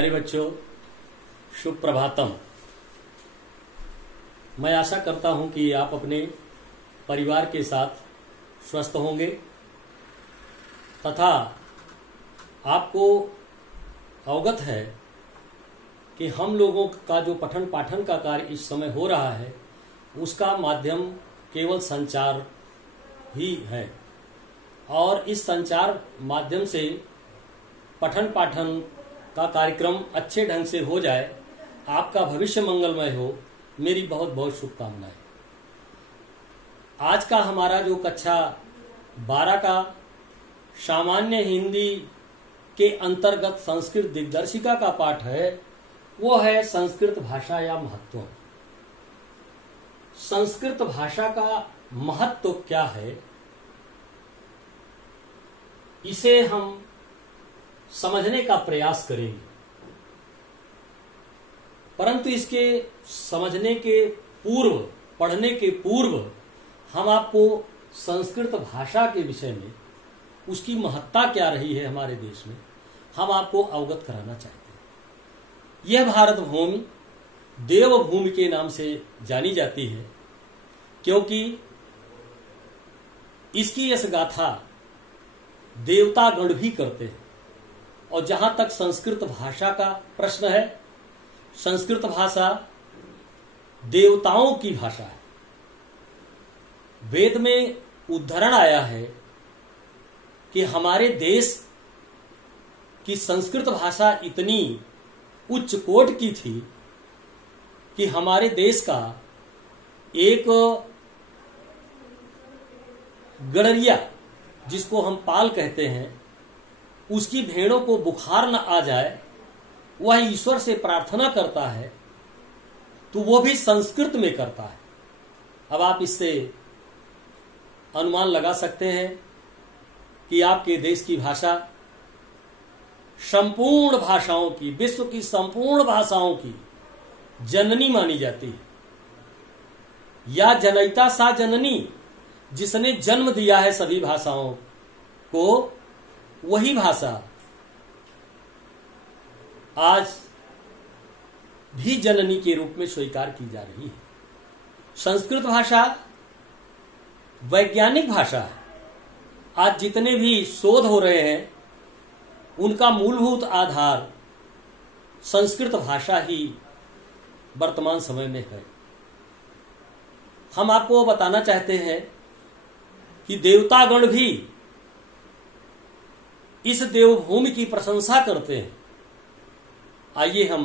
प्यारे बच्चों, शुभ प्रभातम। मैं आशा करता हूं कि आप अपने परिवार के साथ स्वस्थ होंगे तथा आपको अवगत है कि हम लोगों का जो पठन पाठन का कार्य इस समय हो रहा है उसका माध्यम केवल संचार ही है और इस संचार माध्यम से पठन पाठन का कार्यक्रम अच्छे ढंग से हो जाए, आपका भविष्य मंगलमय हो, मेरी बहुत बहुत शुभकामनाएं। आज का हमारा जो कक्षा 12 का सामान्य हिंदी के अंतर्गत संस्कृत दिग्दर्शिका का पाठ है, वो है संस्कृत भाषा या महत्व। संस्कृत भाषा का महत्व क्या है, इसे हम समझने का प्रयास करेंगे। परंतु इसके समझने के पूर्व, पढ़ने के पूर्व, हम आपको संस्कृत भाषा के विषय में, उसकी महत्ता क्या रही है हमारे देश में, हम आपको अवगत कराना चाहते हैं। यह भारत भूमि देवभूमि के नाम से जानी जाती है, क्योंकि इसकी यश गाथा देवतागण भी करते हैं। और जहां तक संस्कृत भाषा का प्रश्न है, संस्कृत भाषा देवताओं की भाषा है। वेद में उद्धरण आया है कि हमारे देश की संस्कृत भाषा इतनी उच्च कोटि की थी कि हमारे देश का एक गड़रिया, जिसको हम पाल कहते हैं, उसकी भेड़ों को बुखार न आ जाए, वह ईश्वर से प्रार्थना करता है तो वो भी संस्कृत में करता है। अब आप इससे अनुमान लगा सकते हैं कि आपके देश की भाषा संपूर्ण भाषाओं की, विश्व की संपूर्ण भाषाओं की जननी मानी जाती है, या जनयिता सा जननी, जिसने जन्म दिया है सभी भाषाओं को, वही भाषा आज भी जननी के रूप में स्वीकार की जा रही है। संस्कृत भाषा वैज्ञानिक भाषा है। आज जितने भी शोध हो रहे हैं, उनका मूलभूत आधार संस्कृत भाषा ही वर्तमान समय में है। हम आपको बताना चाहते हैं कि देवतागण भी इस देवभूमि की प्रशंसा करते हैं। आइए हम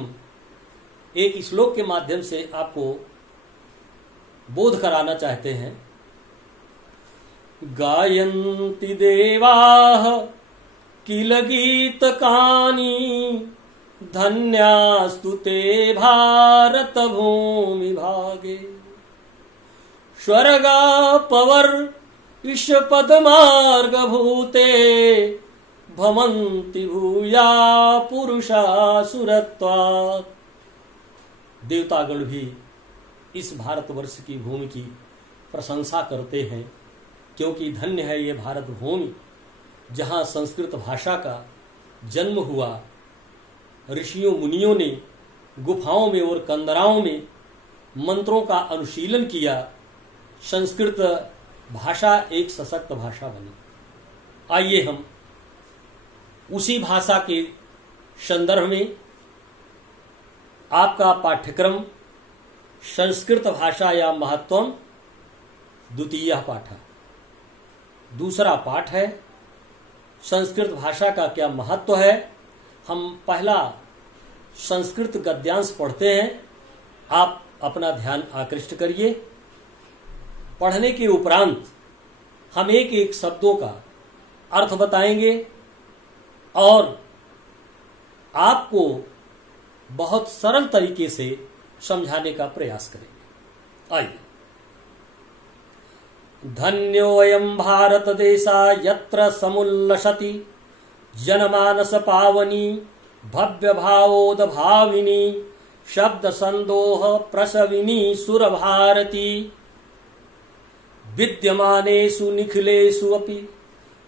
एक श्लोक के माध्यम से आपको बोध कराना चाहते हैं। गायन्ति देवाः किल गीतकानि धन्यास्तु ते भारत भूमि भागे स्वर्गापवर ईशपद मार्ग भूते भमन्ति भूया पुरुषा सुरत्वात्। देवतागण भी इस भारतवर्ष की भूमि की प्रशंसा करते हैं, क्योंकि धन्य है ये भारत भूमि जहां संस्कृत भाषा का जन्म हुआ। ऋषियों मुनियों ने गुफाओं में और कंदराओं में मंत्रों का अनुशीलन किया, संस्कृत भाषा एक सशक्त भाषा बनी। आइए हम उसी भाषा के संदर्भ में आपका पाठ्यक्रम संस्कृत भाषा या महत्वम द्वितीय पाठ, दूसरा पाठ है संस्कृत भाषा का क्या महत्व है। हम पहला संस्कृत गद्यांश पढ़ते हैं, आप अपना ध्यान आकृष्ट करिए। पढ़ने के उपरांत हम एक एक शब्दों का अर्थ बताएंगे और आपको बहुत सरल तरीके से समझाने का प्रयास करेंगे। आइए। धन्योऽयं भारत देशा यत्र समुल्लसति जनमानस पावनी भव्य भावोद भाविनी शब्द संदोह प्रसविनी सुर भारती विद्यमानेषु निखिलेषु अपि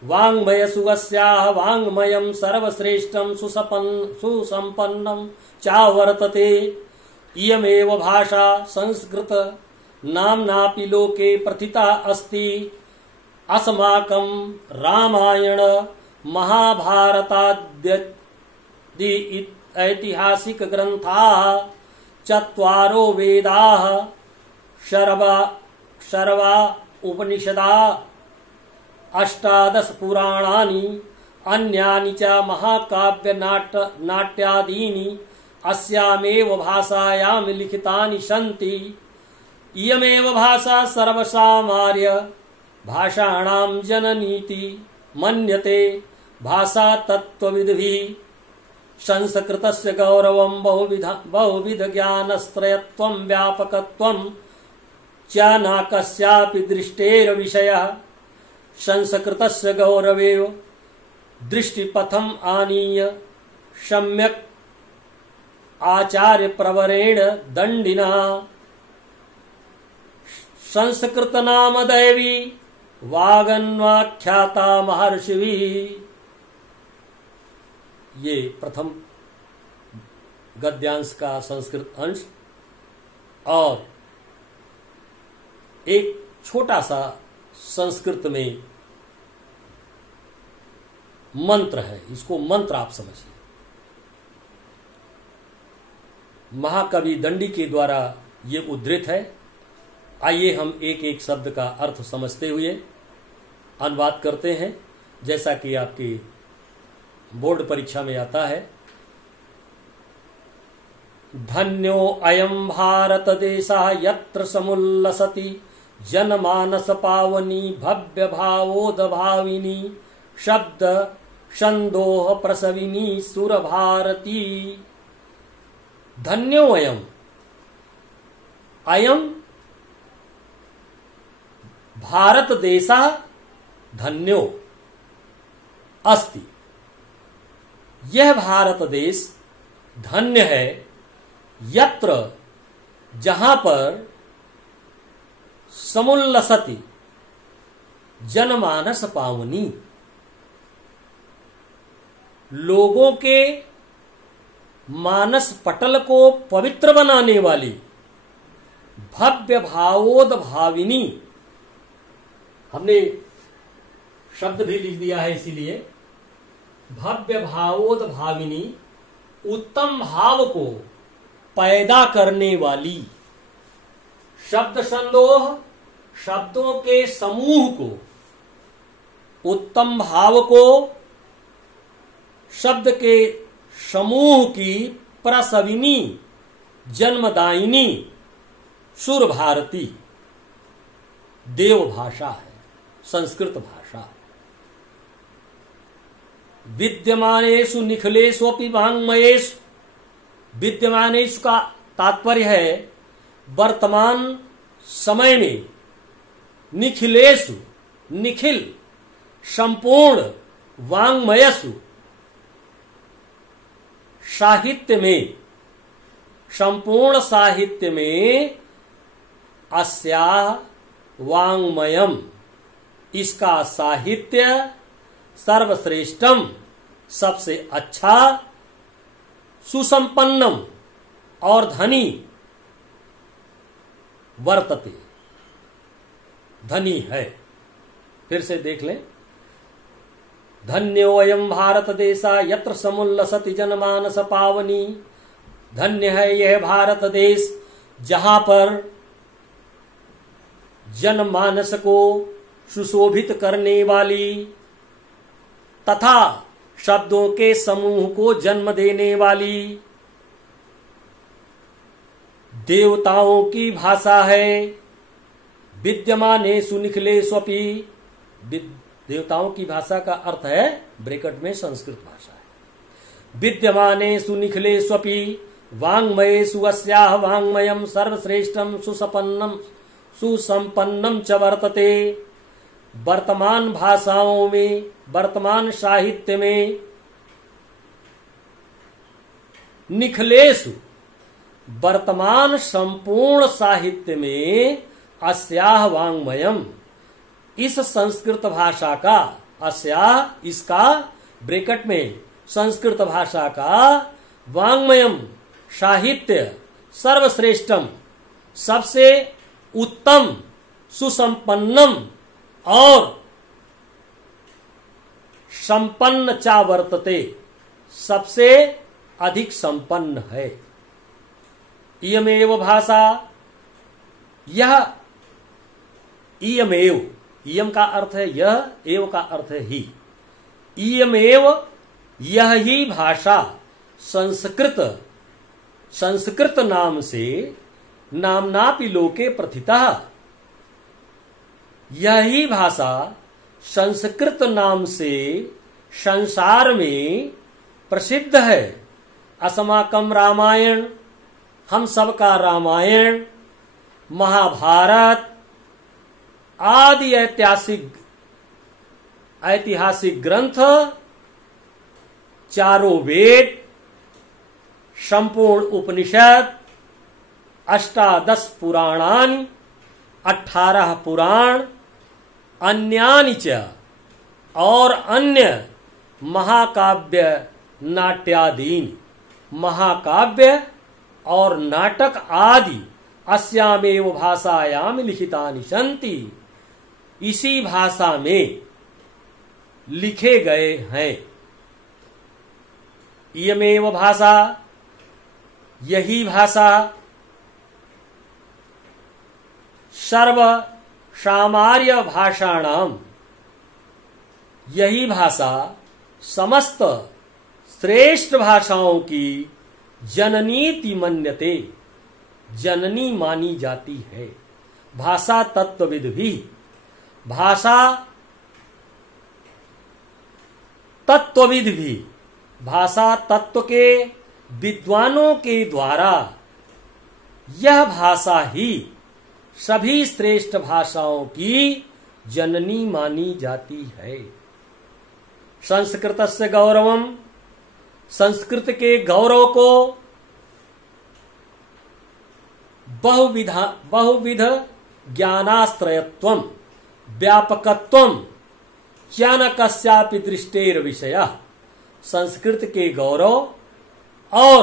वाङ्मयसु अस्याः वाङ्मयं सर्वश्रेष्ठं सुसम्पन्नं चावर्तते। इयमेव भाषा संस्कृत नाम्नापि लोके प्रथिता अस्ति। अस्माकं रामायण महाभारतादि ऐतिहासिक ग्रन्थाः चत्वारो वेदाः शर्वा उपनिषदा अष्टादश पुराणानि अन्यानि च महाकाव्य नाट्यादीनि अस्यामेव भाषायां लिखितानि सन्ति। इयमेव भाषा सर्वसामान्य भाषाणां जननीति मन्यते। भाषा तत्त्वविद्भिः संस्कृतस्य गौरवं बहुविध ज्ञानत्रयत्वं व्यापकत्वं च न कस्यापि दृष्टेर्विषयः। संस्कृतस्य गौरवे दृष्टिपथम् आनीय सम्यक् आचार्यप्रवरेण दण्डिना संस्कृत नाम दैवी वागन्वाख्याता महर्षिभिः। ये प्रथम गद्यांश का संस्कृत अंश और एक छोटा सा संस्कृत में मंत्र है। इसको मंत्र आप समझिए। महाकवि दंडी के द्वारा ये उद्धृत है। आइए हम एक एक शब्द का अर्थ समझते हुए अनुवाद करते हैं, जैसा कि आपकी बोर्ड परीक्षा में आता है। धन्यो अयं भारत देशः यत्र समुल्लसति जनमानस पावनी भव्य भावोदभाविनी शब्द छन्दोह प्रसविनी सुर भारती। धन्यो अयं, अयं भारत देशः धन्यो अस्ति। यह भारत देश धन्य है, यत्र जहां पर समुल्लसति जनमानस पावनी, लोगों के मानस पटल को पवित्र बनाने वाली भव्य भावोद भाविनी। हमने शब्द भी लिख दिया है, इसीलिए भव्य भावोद भाविनी, उत्तम भाव को पैदा करने वाली। शब्द संदोह, शब्दों के समूह को, उत्तम भाव को शब्द के समूह की प्रसविनी, जन्मदायिनी सुर भारती। देव भाषा है, संस्कृत भाषा। विद्यमानेषु निखिलेष्वपि वाङ्मयेषु, विद्यमानेषु का तात्पर्य है वर्तमान समय में, निखिलेषु निखिल संपूर्ण, वाङ्मयसु साहित्य में, संपूर्ण साहित्य में, अस्याः वाङ्मयम् इसका साहित्य सर्वश्रेष्ठम सबसे अच्छा, सुसंपन्नम और धनी, वर्तते धनी है। फिर से देख लें। धन्योऽयं भारत देशा यत्र समुल्लसति जनमानस पावनी। धन्य है यह भारत देश जहां पर जनमानस को सुशोभित करने वाली तथा शब्दों के समूह को जन्म देने वाली देवताओं की भाषा है। विद्यमानेषु निखिलेष्वपि, देवताओं की भाषा का अर्थ है ब्रैकेट में संस्कृत भाषा है। विद्यमानेषु निखिलेष्वपि वाङ्मयेषु अस्याः वाङ्मयं सर्वश्रेष्ठं सुसंपन्नम च वर्तते। वर्तमान भाषाओं में, वर्तमान साहित्य में, निखिलेषु वर्तमान संपूर्ण साहित्य में, अस्याः वाङ्मयम् इस संस्कृत भाषा का अस्या इसका ब्रैकेट में संस्कृत भाषा का वाङ्मयम साहित्य सर्वश्रेष्ठम सबसे उत्तम सुसंपन्नम और संपन्न चा वर्तते सबसे अधिक संपन्न है। इयमेव भाषा यह इयमेव इयम का अर्थ है यह एव का अर्थ है ही इयमेव यह ही भाषा संस्कृत नाम से नामनापि लोके प्रथिता यही भाषा संस्कृत नाम से संसार में प्रसिद्ध है। अस्माकम रामायण हम सबका रामायण महाभारत आदि ऐतिहासिक ग्रंथ चारों वेद संपूर्ण उपनिषद अष्टादश पुराणानि 18 पुराण अन्यानि च और अन्य महाकाव्य नाट्यादीन महाकाव्य और नाटक आदि अस्यामेव भाषायाम लिखितानि सन्ति इसी भाषा में लिखे गए हैं। इयमेव भाषा यही भाषा सर्व सामार्य भाषाणाम यही भाषा समस्त श्रेष्ठ भाषाओं की जननीति मन्यते जननी मानी जाती है। भाषा तत्वविद भी भाषा तत्वविद भी भाषा तत्व के विद्वानों के द्वारा यह भाषा ही सभी श्रेष्ठ भाषाओं की जननी मानी जाती है। संस्कृतस्य गौरवम संस्कृत के गौरव को बहुविध ज्ञानाश्रयत्वम व्यापकत्वम च न कस्यापि दृष्टेर विषय संस्कृत के गौरव और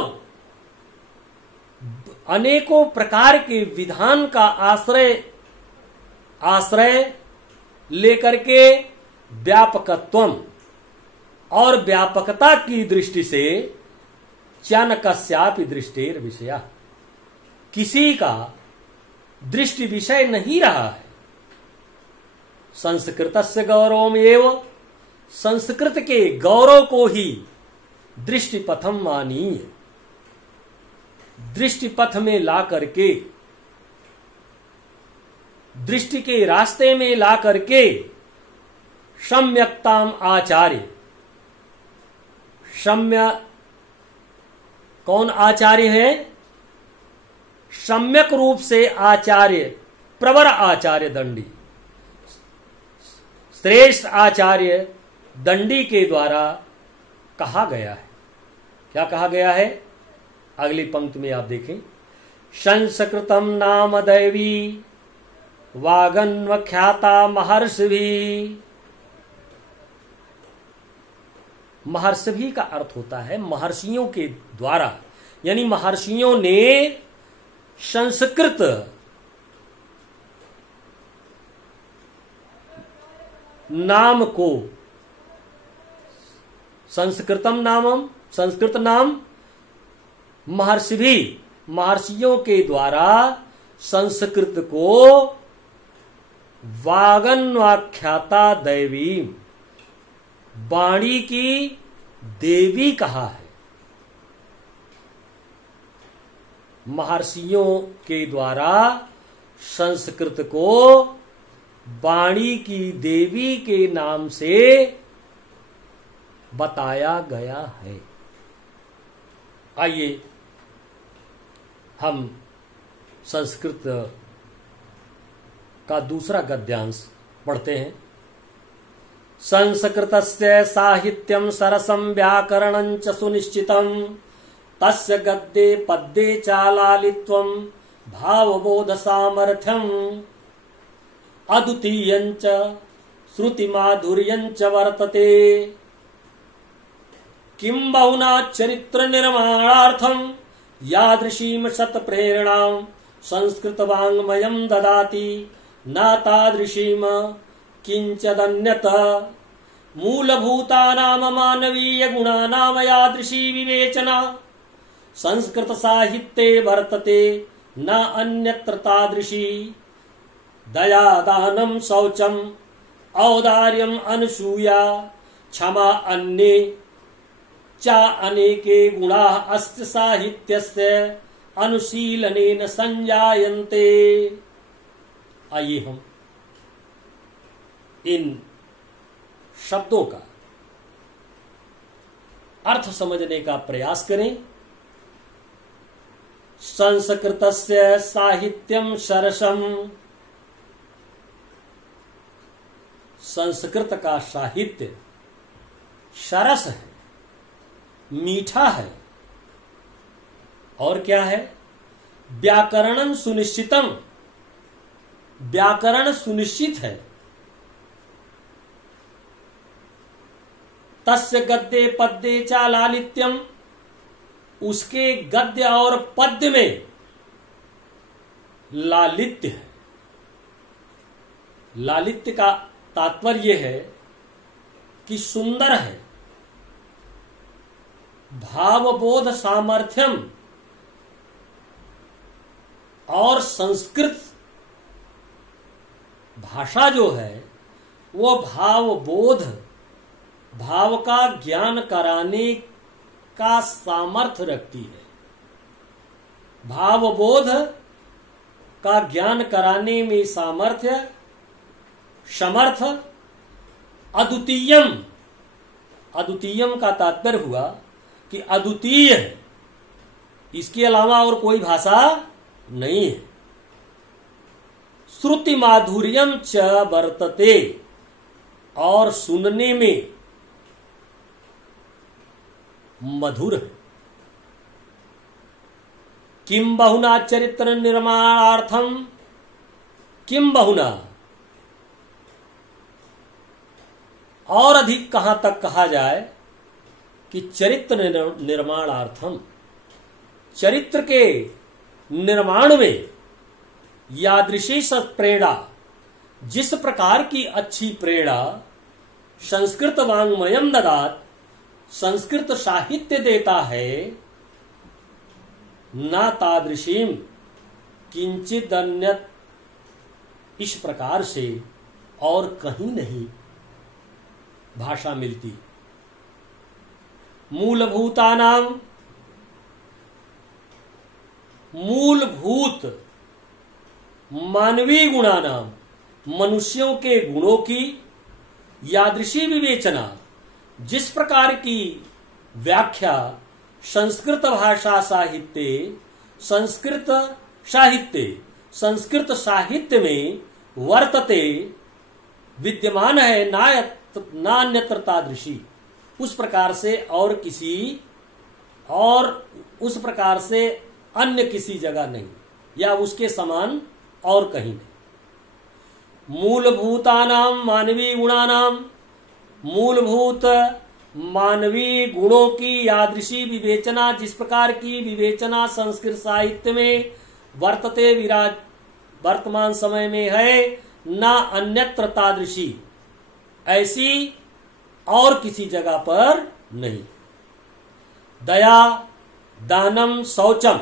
अनेकों प्रकार के विधान का आश्रय लेकर के व्यापकत्वम और व्यापकता की दृष्टि से च न कस्यापि दृष्टेर विषय किसी का दृष्टि विषय नहीं रहा है। संस्कृतस्य गौरवम एव संस्कृत के गौरव को ही दृष्टिपथम मानीय दृष्टिपथ में ला करके दृष्टि के रास्ते में ला करके सम्यक्ताम आचार्य सम्य कौन आचार्य है सम्यक रूप से आचार्य प्रवर आचार्य दंडी श्रेष्ठ आचार्य दंडी के द्वारा कहा गया है। क्या कहा गया है अगली पंक्ति में आप देखें संस्कृतम नाम दैवी वागन्वख्याता महर्षिभी महर्षिभी का अर्थ होता है महर्षियों के द्वारा यानी महर्षियों ने संस्कृत नाम को संस्कृत नाम महर्षियों के द्वारा संस्कृत को वागन्वाख्याता दैवी वाणी की देवी कहा है। महर्षियों के द्वारा संस्कृत को वाणी की देवी के नाम से बताया गया है। आइए हम संस्कृत का दूसरा गद्यांश पढ़ते हैं। संस्कृतस्य साहित्यम सरसं व्याकरणं च सुनिश्चितं तस्य गद्ये पद्ये च लालित्वं भावबोध सामर्थ्यम् अद्वितीयं च श्रुति माधुर्यञ्च वर्तते। किं बहुना चरित्र निर्माणार्थं यादृशीं शत प्रेरणां संस्कृत वाङ्मयं ददाति न तादृशीं किंचदन्यत। मूलभूतानां मानवीय गुणानां यादृशी विवेचना संस्कृत साहित्ये वर्तते न अन्यत्र तादृशी। दया दानं शौचम् औदार्यम् अनसूया क्षमा अन्ये च अनेके गुणाः अस्य साहित्यस्य अनुशीलनेन संजायन्ते। आइए हम इन शब्दों का अर्थ समझने का प्रयास करें। संस्कृतस्य साहित्यम सरसम, संस्कृत का साहित्य सरस है, मीठा है, और क्या है? व्याकरणं सुनिश्चितम, व्याकरण सुनिश्चित है। तस्य गद्ये पद्ये च लालित्यम, उसके गद्य और पद्य में लालित्य है। लालित्य का तात्पर्य है कि सुंदर है। भावबोध सामर्थ्यम, और संस्कृत भाषा जो है वो भावबोध, भाव का ज्ञान कराने का सामर्थ्य रखती है। भावबोध का ज्ञान कराने में सामर्थ्य, समर्थ। अद्वितीयम, अद्वितीयम का तात्पर्य हुआ कि अद्वितीय है, इसके अलावा और कोई भाषा नहीं है। श्रुति माधुर्यम च वर्तते, और सुनने में मधुर है। किम बहुना चरित्र निर्माणार्थम, किम बहुना, और अधिक कहां तक कहा जाए कि चरित्र निर्माणार्थम, चरित्र के निर्माण में यादृशी सत्प्रेरणा, जिस प्रकार की अच्छी प्रेरणा संस्कृत वाङ्मयम ददात, संस्कृत साहित्य देता है, न तादृशीम किंचित अन्यत, इस प्रकार से और कहीं नहीं भाषा मिलती। मूलभूतानां, मूलभूत मानवीय गुणानां, मनुष्यों के गुणों की यादृशी विवेचना, जिस प्रकार की व्याख्या संस्कृत भाषा साहित्य, संस्कृत साहित्य, संस्कृत साहित्य में वर्तते, विद्यमान है, नान्यत्र तादृशी, उस प्रकार से और किसी, और उस प्रकार से अन्य किसी जगह नहीं, या उसके समान और कहीं नहीं। मूलभूतानां मानवीय गुणानां, मूलभूत मानवीय गुणों की यादृशी विवेचना, जिस प्रकार की विवेचना संस्कृत साहित्य में वर्तते, विराज वर्तमान समय में है, न अन्यत्र तादृशी, ऐसी और किसी जगह पर नहीं। दया दानम शौचम,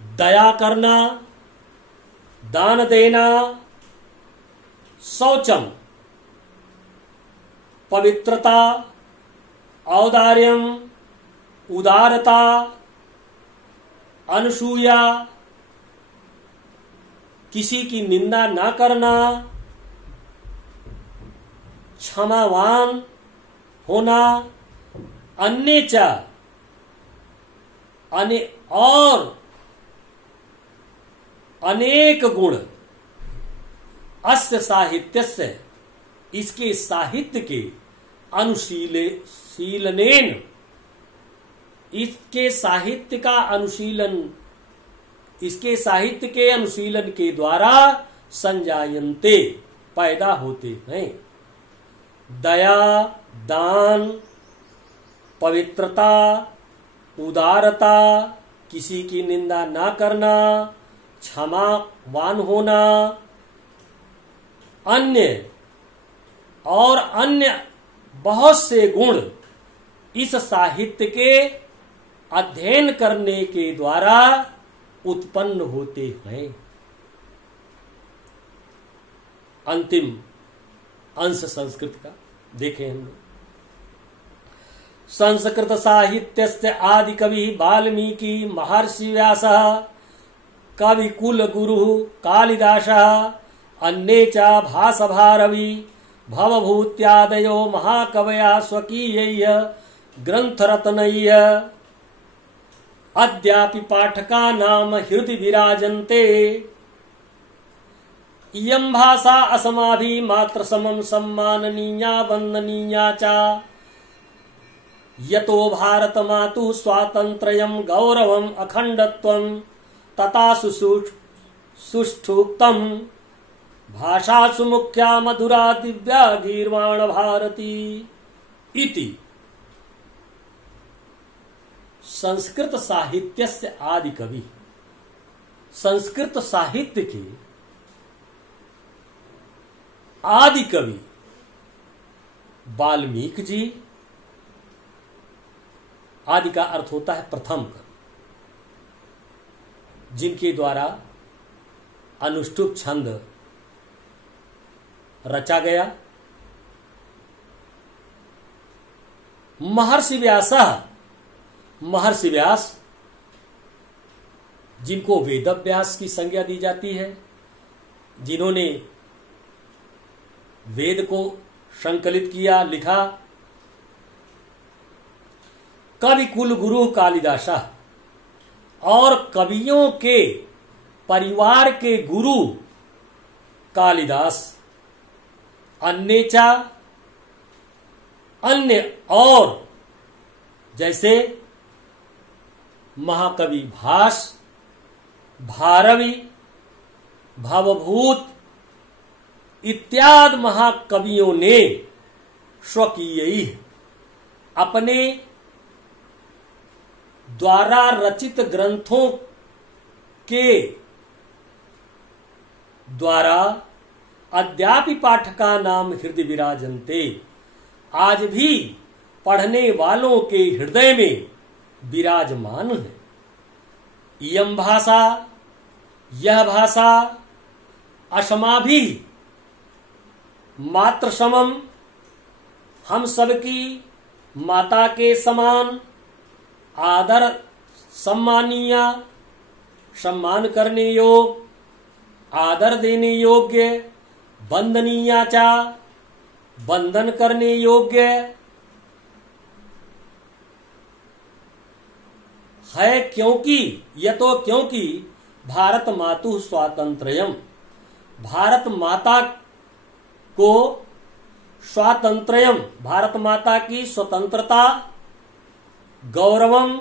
दया करना, दान देना, शौचम पवित्रता, औदार्यम उदारता, अनसूया किसी की निंदा ना करना, क्षमावान होना, अन्यच और अनेक गुण, अस्य साहित्यस्य, इसके साहित्य के अनुशीलनेन, इसके साहित्य का अनुशीलन, इसके साहित्य के अनुशीलन के द्वारा संजायन्ते, पैदा होते हैं। दया, दान, पवित्रता, उदारता, किसी की निंदा ना करना, क्षमावान होना, अन्य बहुत से गुण इस साहित्य के अध्ययन करने के द्वारा उत्पन्न होते हैं। अंतिम अंश संस्कृत का देखें हम लोग। संस्कृत साहित्यस्य आदि कवि वाल्मीकि महर्षि व्यासः कवि कुल गुरु कालिदासः अन्ये च भासभारवी भवभूत्यादयो महाकवया स्वकीयैः ग्रंथरत्नैः अद्यापि पाठकानां हृदि विराजन्ते। इयं भाषा असमाभि मात्र समं सम्माननीया वंदनीया च। यतो भारत मातुः स्वातंत्र्यं गौरवम् अखंडत्वं तथा सुष्ठुक्तम् भाषासु मुख्या मधुरा दिव्या गीर्वाण भारती इति। संस्कृत साहित्यस्य आदि कवि, संस्कृत साहित्य के आदि कवि वाल्मीकि जी। आदि का अर्थ होता है प्रथम, जिनके द्वारा अनुष्टुप छंद रचा गया। महर्षि व्यास, महर्षि व्यास जिनको वेद व्यास की संज्ञा दी जाती है, जिन्होंने वेद को संकलित किया, लिखा। कवि कुल गुरु कालिदास, और कवियों के परिवार के गुरु कालिदास। अन्यचा, अन्य और जैसे महाकवि भास, भारवी, भवभूत इत्यादि महाकवियों ने स्वकीय अपने द्वारा रचित ग्रंथों के द्वारा अद्यापि पाठका नाम हृदय विराजन्ते, आज भी पढ़ने वालों के हृदय में विराजमान है। इयं भाषा, यह भाषा असमाभि मात्र समम, हम सबकी माता के समान, आदर सम्मानीय, सम्मान करने योग्य, आदर देने योग्य, वंदनीया चा, वंदन करने योग्य है। क्योंकि क्योंकि भारत मातु स्वातंत्र्यम, भारत माता को स्वातंत्र्यम, भारत माता की स्वतंत्रता, गौरवम,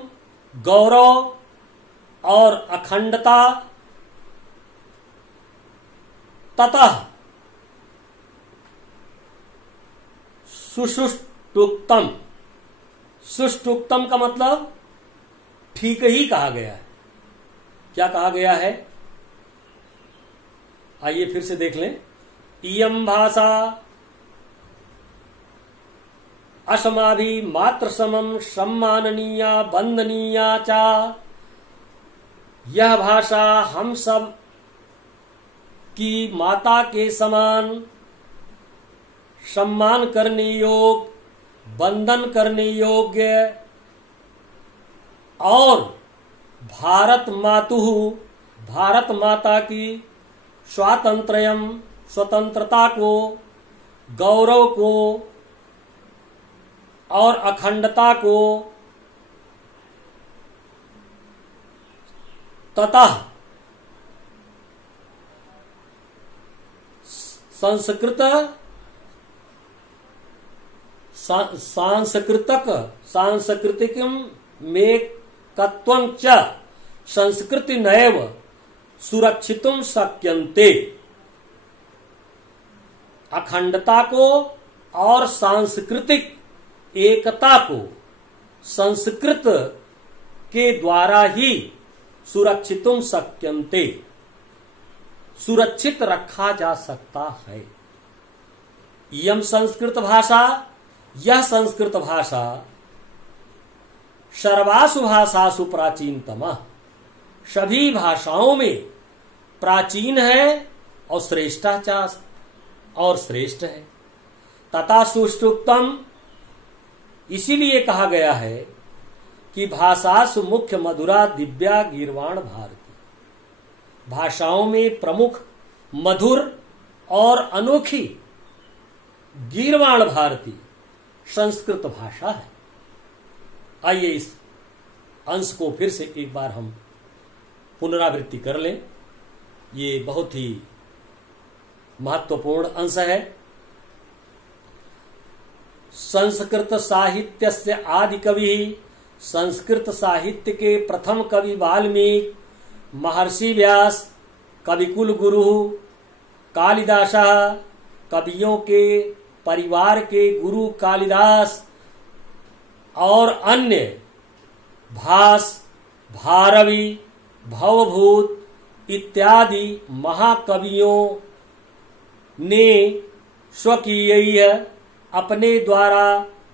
गौरव और अखंडता, तथा सुष्ठुक्तम, सुष्ठुक्तम का मतलब ठीक ही कहा गया है। क्या कहा गया है? आइए फिर से देख लें। इयं भाषा असमाभि मात्र समम सम्माननीया वंदनीया चा, यह भाषा हम सब की माता के समान, सम्मान करने योग्य, वंदन करने योग्य और भारत मातुः, भारत माता की स्वातंत्र्यम, स्वतंत्रता को, गौरव को और अखंडता को, तथा सांस्कृतिक में कत्वं च संस्कृति नैव सुरक्षितुं शक्यन्ते। अखंडता को और सांस्कृतिक एकता को संस्कृत के द्वारा ही सुरक्षितुम शक्यन्ते, सुरक्षित रखा जा सकता है। इयं संस्कृत भाषा, यह संस्कृत भाषा सर्वासु भाषासु प्राचीनतम, सभी भाषाओं में प्राचीन है और श्रेष्ठाचार और श्रेष्ठ है। तथा सुष्टुप्तम, इसीलिए कहा गया है कि भाषासु मुख्य मधुरा दिव्या गीर्वाण भारती, भाषाओं में प्रमुख मधुर और अनोखी गीर्वाण भारती संस्कृत भाषा है। आइए इस अंश को फिर से एक बार हम पुनरावृत्ति कर लें। ये बहुत ही महत्वपूर्ण अंश है। संस्कृत साहित्य से आदि कवि, संस्कृत साहित्य के प्रथम कवि वाल्मीकि, महर्षि व्यास, कविकुल गुरु कालिदास, कवियों के परिवार के गुरु कालिदास और अन्य भास, भारवी, भवभूत इत्यादि महाकवियों ने स्वकीय अपने द्वारा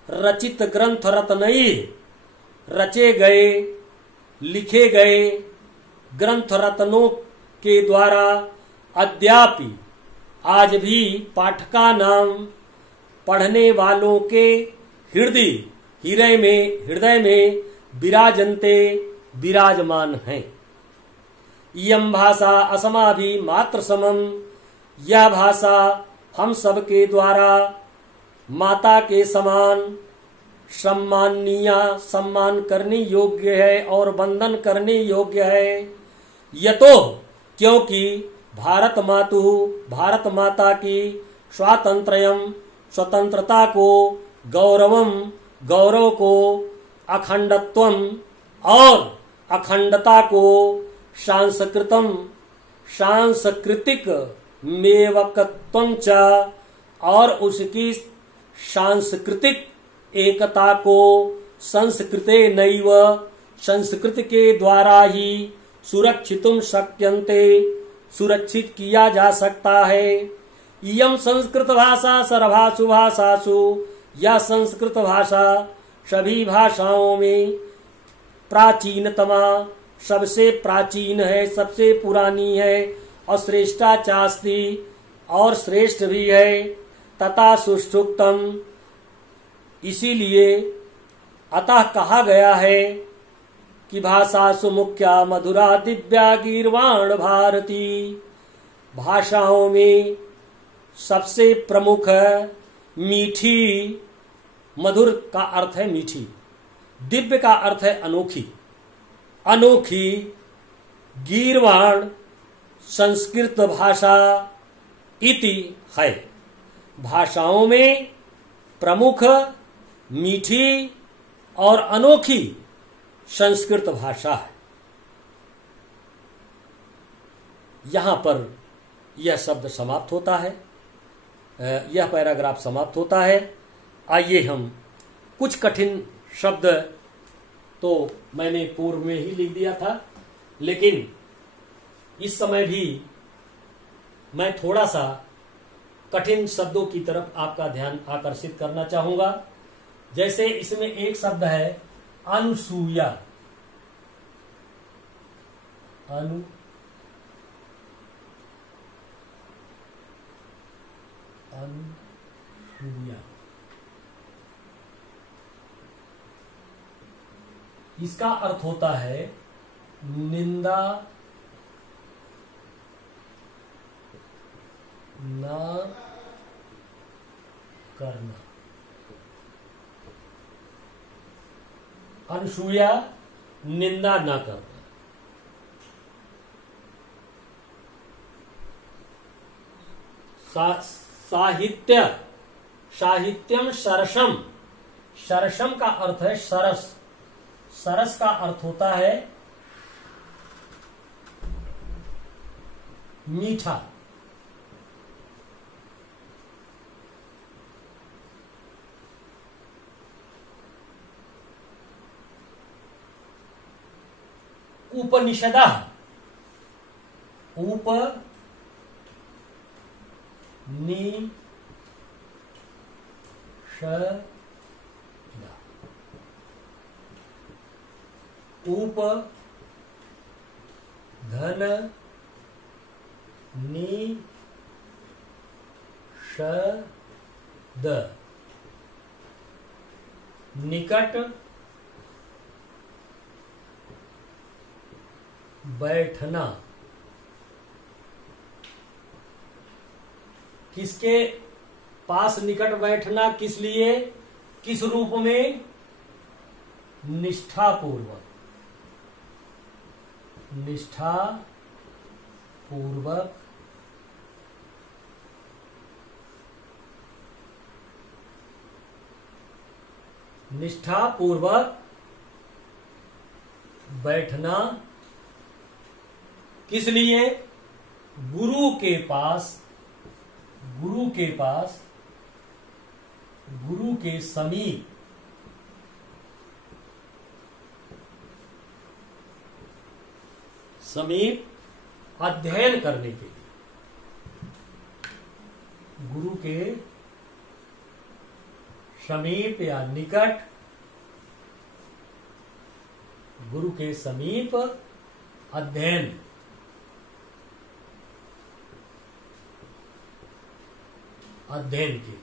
रचित ग्रंथ रत्नई, रचे गए लिखे गए ग्रंथ रत्नों के द्वारा अद्यापि आज भी पाठका नाम पढ़ने वालों के हृदय में विराजन्ते विराजमान हैं। इयं भाषा अस्माभि मात्र समम, यह भाषा हम सब के द्वारा माता के समान सम्माननीय, सम्मान करने योग्य है और वंदन करने योग्य है। यतो, क्योंकि भारत माता की स्वातंत्र्यम, स्वतंत्रता को, गौरव को, अखंडत्वम और अखंडता को, सांस्कृतिक मेवकत्वम च और उसकी सांस्कृतिक एकता को संस्कृते नैव, संस्कृत के द्वारा ही सुरक्षितुम शक्यन्ते, सुरक्षित किया जा सकता है। इयं संस्कृत भाषा सर्वासु भाषासु, यह संस्कृत भाषा सभी भाषाओं में प्राचीनतमा, सबसे प्राचीन है, सबसे पुरानी है और श्रेष्ठाचास्ति और श्रेष्ठ भी है। तथा सुष्टुप्तम, इसीलिए अतः कहा गया है कि भाषासु मुख्या मधुरा दिव्या गीर्वाण भारती, भाषाओं में सबसे प्रमुख मीठी, मधुर का अर्थ है मीठी, दिव्य का अर्थ है अनोखी, अनोखी गीर्वाण संस्कृत भाषा इति है। भाषाओं में प्रमुख, मीठी और अनोखी संस्कृत भाषा है। यहां पर यह शब्द समाप्त होता है, यह पैराग्राफ समाप्त होता है। आइए हम कुछ कठिन शब्द तो मैंने पूर्व में ही लिख दिया था, लेकिन इस समय भी मैं थोड़ा सा कठिन शब्दों की तरफ आपका ध्यान आकर्षित करना चाहूंगा। जैसे इसमें एक शब्द है अनुसूया, अनुसूया, इसका अर्थ होता है निंदा न करना। अनुसूया, निंदा न करना। साहित्य, साहित्यम सरसम, सरसम का अर्थ है सरस, सरस का अर्थ होता है मीठा। उपनिषदः, उपनिषदः, उपधन निषद, निकट बैठना। किसके पास निकट बैठना, किस लिए, किस रूप में, निष्ठापूर्वक, निष्ठापूर्वक निष्ठापूर्वक बैठना। किस लिए, गुरु के पास, गुरु के पास, गुरु के समीप, समीप अध्ययन करने के लिए, गुरु के समीप या निकट, गुरु के समीप अध्ययन, अध्ययन के लिए।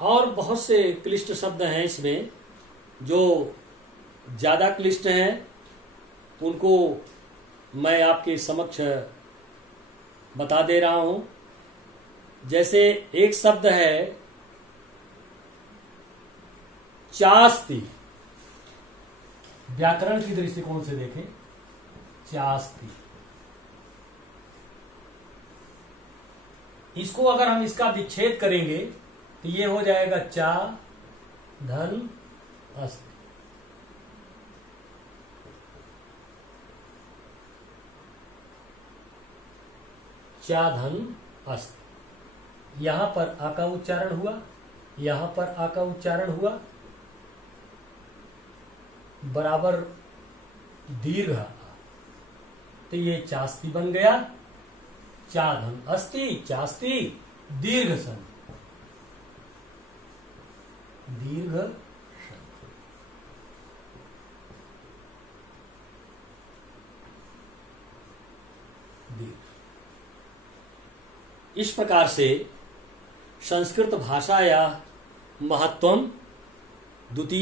और बहुत से क्लिष्ट शब्द हैं इसमें, जो ज्यादा क्लिष्ट हैं उनको मैं आपके समक्ष बता दे रहा हूं। जैसे एक शब्द है चास्ति, व्याकरण की दृष्टिकोण से देखें, चास्ति, इसको अगर हम इसका विच्छेद करेंगे तो ये हो जाएगा चा धन अस्ति। चा धन अस्ति। यहां पर आ का उच्चारण हुआ, यहां पर आ का उच्चारण हुआ, बराबर दीर्घ आ, तो ये चास्ति बन गया। चा धन अस्ति, चास्ति, दीर्घ सन, दीर्घ सन। इस प्रकार से संस्कृत भाषाया महत्वम द्वितीय